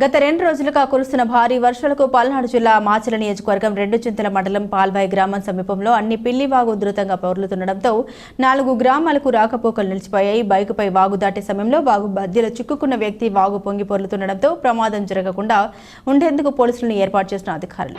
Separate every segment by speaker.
Speaker 1: గత రెండు రోజులుగా కురుస్తున్న భారీ వర్షాలకు పల్నాడు జిల్లా మాచల నియోజకవర్గం రెండు చింతల మండలం పాల్వాయి గ్రామం సమీపంలో అన్ని పిల్లి వాగు ఉధృతంగా పొరులుతుండటంతో నాలుగు గ్రామాలకు రాకపోకలు నిలిచిపోయాయి బైకుపై వాగు దాటే సమయంలో వాగు బద్దీలో చిక్కుకున్న వ్యక్తి వాగు పొంగి పొరులుతుండటంతో ప్రమాదం జరగకుండా ఉండేందుకు పోలీసులను ఏర్పాటు చేసిన అధికారులు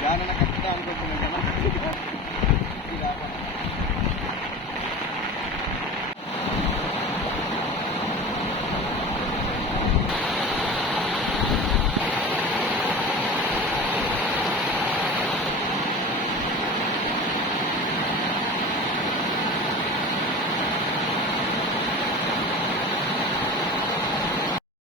Speaker 2: やらなかったんだと思います。